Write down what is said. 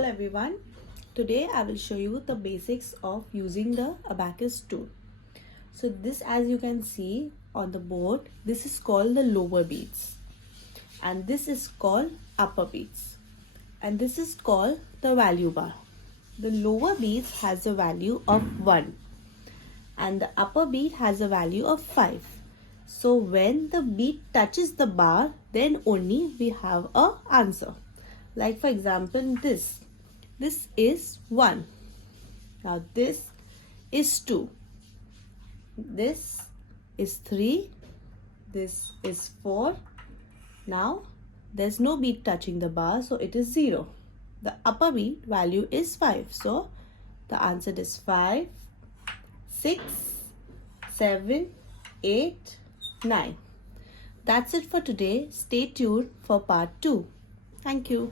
Hello everyone. Today I will show you the basics of using the Abacus tool. So this, as you can see on the board, this is called the lower beads and this is called upper beads and this is called the value bar. The lower beads has a value of 1 and the upper bead has a value of 5. So when the bead touches the bar, then only we have a answer. Like for example, this is 1. Now this is 2. This is 3. This is 4. Now there's no bead touching the bar, so it is 0. The upper bead value is 5. So the answer is 5, 6, 7, 8, 9. That's it for today. Stay tuned for part 2. Thank you.